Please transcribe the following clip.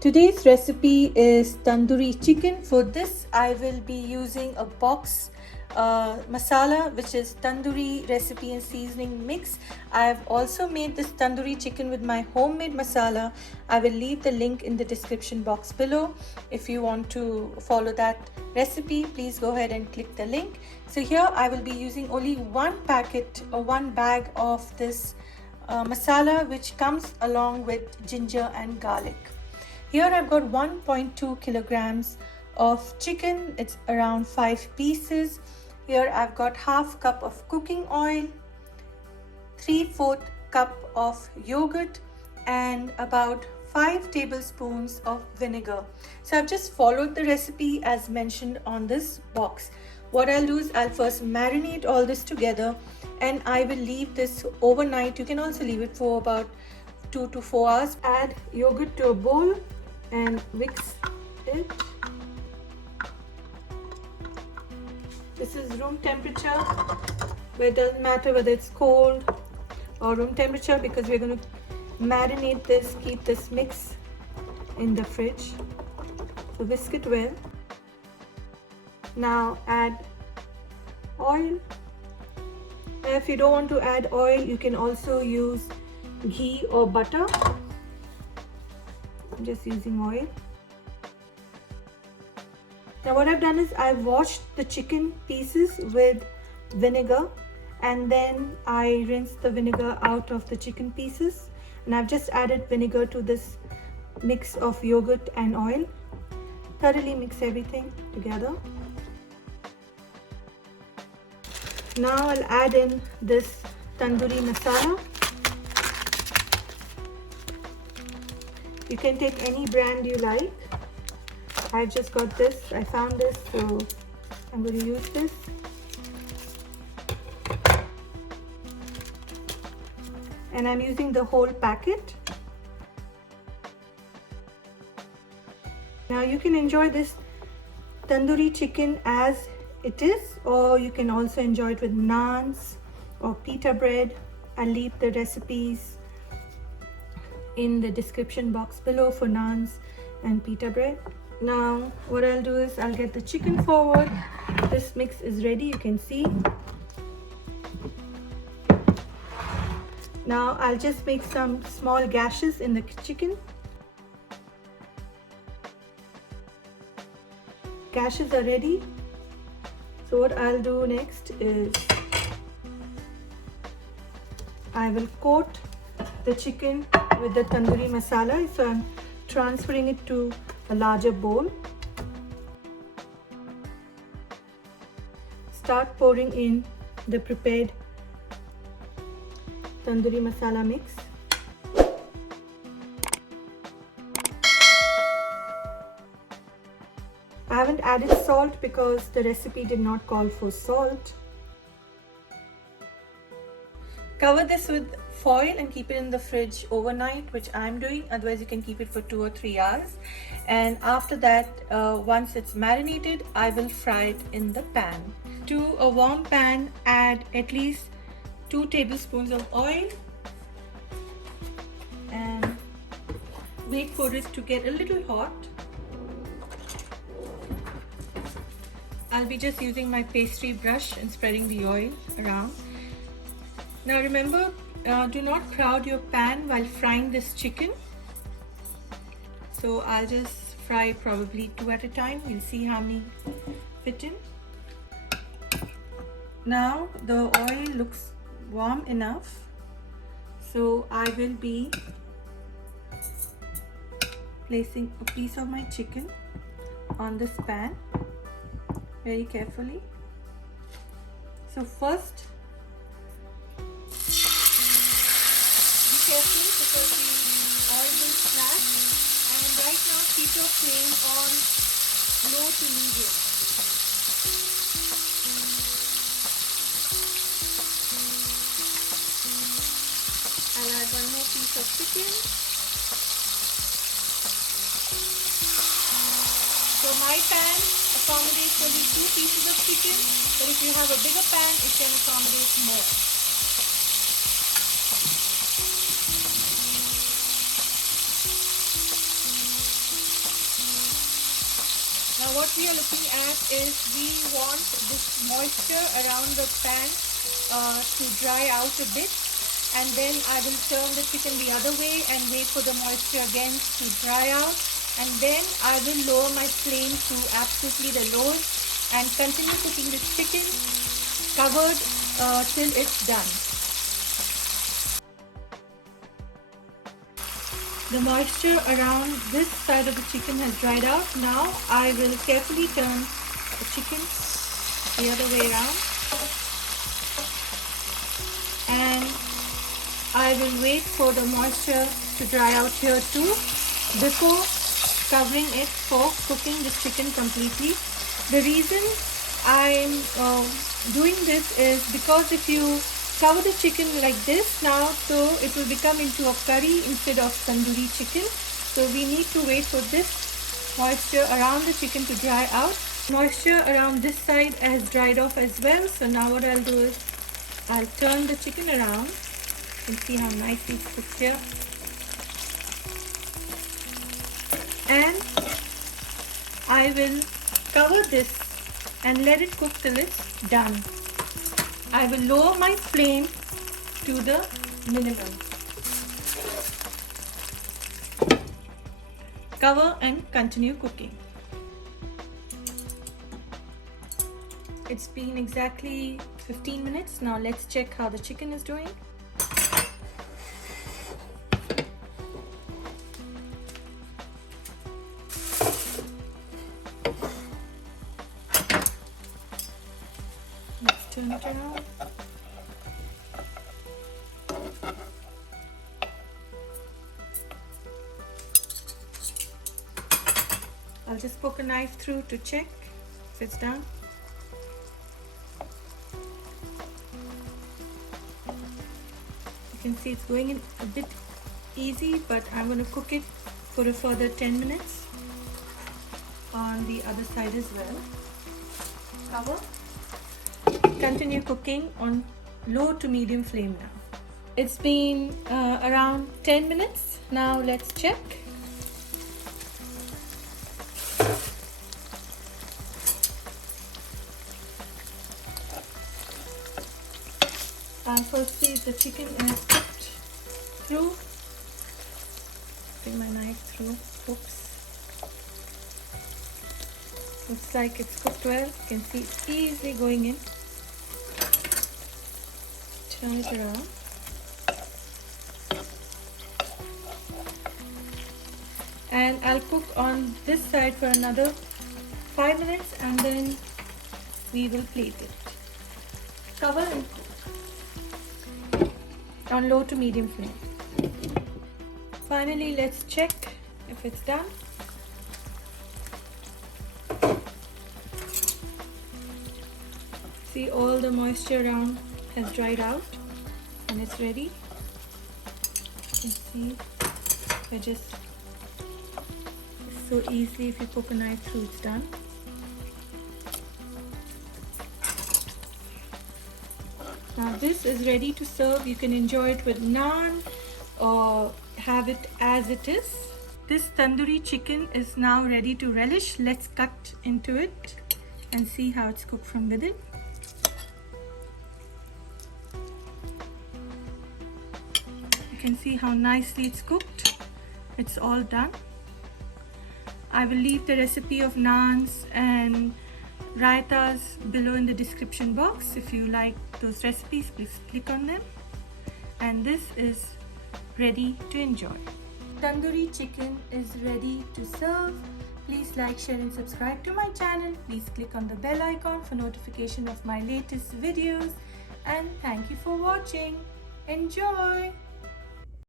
Today's recipe is tandoori chicken. For this, I will be using a box masala, which is tandoori recipe and seasoning mix. I have also made this tandoori chicken with my homemade masala. I will leave the link in the description box below. If you want to follow that recipe, please go ahead and click the link. So here I will be using only one packet or one bag of this masala, which comes along with ginger and garlic. Here I've got 1.2 kilograms of chicken. It's around 5 pieces. Here I've got half cup of cooking oil, 3/4 cup of yogurt, and about 5 tablespoons of vinegar. So I've just followed the recipe as mentioned on this box. What I'll do is I'll first marinate all this together and I will leave this overnight. You can also leave it for about 2 to 4 hours. Add yogurt to a bowl and mix it. This is room temperature, but it doesn't matter whether it's cold or room temperature because we're going to marinate this, keep this mix in the fridge. So whisk it well. Now add oil. If you don't want to add oil, you can also use ghee or butter. I'm just using oil. Now what I've done is I've washed the chicken pieces with vinegar and then I rinsed the vinegar out of the chicken pieces, and I've just added vinegar to this mix of yogurt and oil. Thoroughly mix everything together. Now I'll add in this tandoori masala. You can take any brand you like. I've just got this. I found this, so I'm going to use this. And I'm using the whole packet. Now you can enjoy this tandoori chicken as it is, or you can also enjoy it with naans or pita bread. I'll leave the recipes in the description box below for naans and pita bread. Now what I'll do is I'll get the chicken forward. This mix is ready, you can see. Now I'll just make some small gashes in the chicken. Gashes are ready. So what I'll do next is I will coat the chicken with the tandoori masala. So I'm transferring it to a larger bowl. Start pouring in the prepared tandoori masala mix. I haven't added salt because the recipe did not call for salt. Cover this with foil and keep it in the fridge overnight, which I'm doing. Otherwise you can keep it for 2 or 3 hours. And after that, once it's marinated, I will fry it in the pan. To a warm pan, add at least 2 tablespoons of oil and wait for it to get a little hot. I'll be just using my pastry brush and spreading the oil around. Now remember, do not crowd your pan while frying this chicken. So I'll just fry probably 2 at a time. We'll see how many fit in. Now the oil looks warm enough. So I will be placing a piece of my chicken on this pan very carefully. So first, be careful because the oil will splash, and right now keep your flame on low to medium. I'll add one more piece of chicken. So my pan accommodates only 2 pieces of chicken, but if you have a bigger pan, it can accommodate more. Now what we are looking at is we want this moisture around the pan to dry out a bit, and then I will turn the chicken the other way and wait for the moisture again to dry out, and then I will lower my flame to absolutely the lowest and continue cooking this chicken covered till it's done. The moisture around this side of the chicken has dried out. Now I will carefully turn the chicken the other way around, and I will wait for the moisture to dry out here too before covering it for cooking this chicken completely. The reason I'm doing this is because if you cover the chicken like this now, so it will become into a curry instead of tandoori chicken. So we need to wait for this moisture around the chicken to dry out. Moisture around this side has dried off as well. So now what I'll do is I'll turn the chicken around. You can see how nicely it's cooked here. And I will cover this and let it cook till it's done. I will lower my flame to the minimum. Cover and continue cooking. It's been exactly 15 minutes. Now let's check how the chicken is doing. Let's turn it around. I'll just poke a knife through to check if it's done. You can see it's going in a bit easy, but I'm going to cook it for a further 10 minutes on the other side as well. Cover. Continue cooking on low to medium flame now. It's been around 10 minutes. Now let's check. I'll first see if the chicken is cooked through. Bring my knife through. Oops. Looks like it's cooked well. You can see it's easily going in. Turn it around. And I'll cook on this side for another 5 minutes, and then we will plate it. Cover and cook on low to medium flame. Finally, let's check if it's done. See, all the moisture around has dried out and it's ready. You can see we're just so easily, if you poke a knife through, it's done. Now this is ready to serve. You can enjoy it with naan or have it as it is. This tandoori chicken is now ready to relish. Let's cut into it and see how it's cooked from within. You can see how nicely it's cooked. It's all done. I will leave the recipe of naans and raitas below in the description box. If you like those recipes, please click on them. And this is ready to enjoy. Tandoori chicken is ready to serve. Please like, share and subscribe to my channel. Please click on the bell icon for notification of my latest videos. And thank you for watching. Enjoy!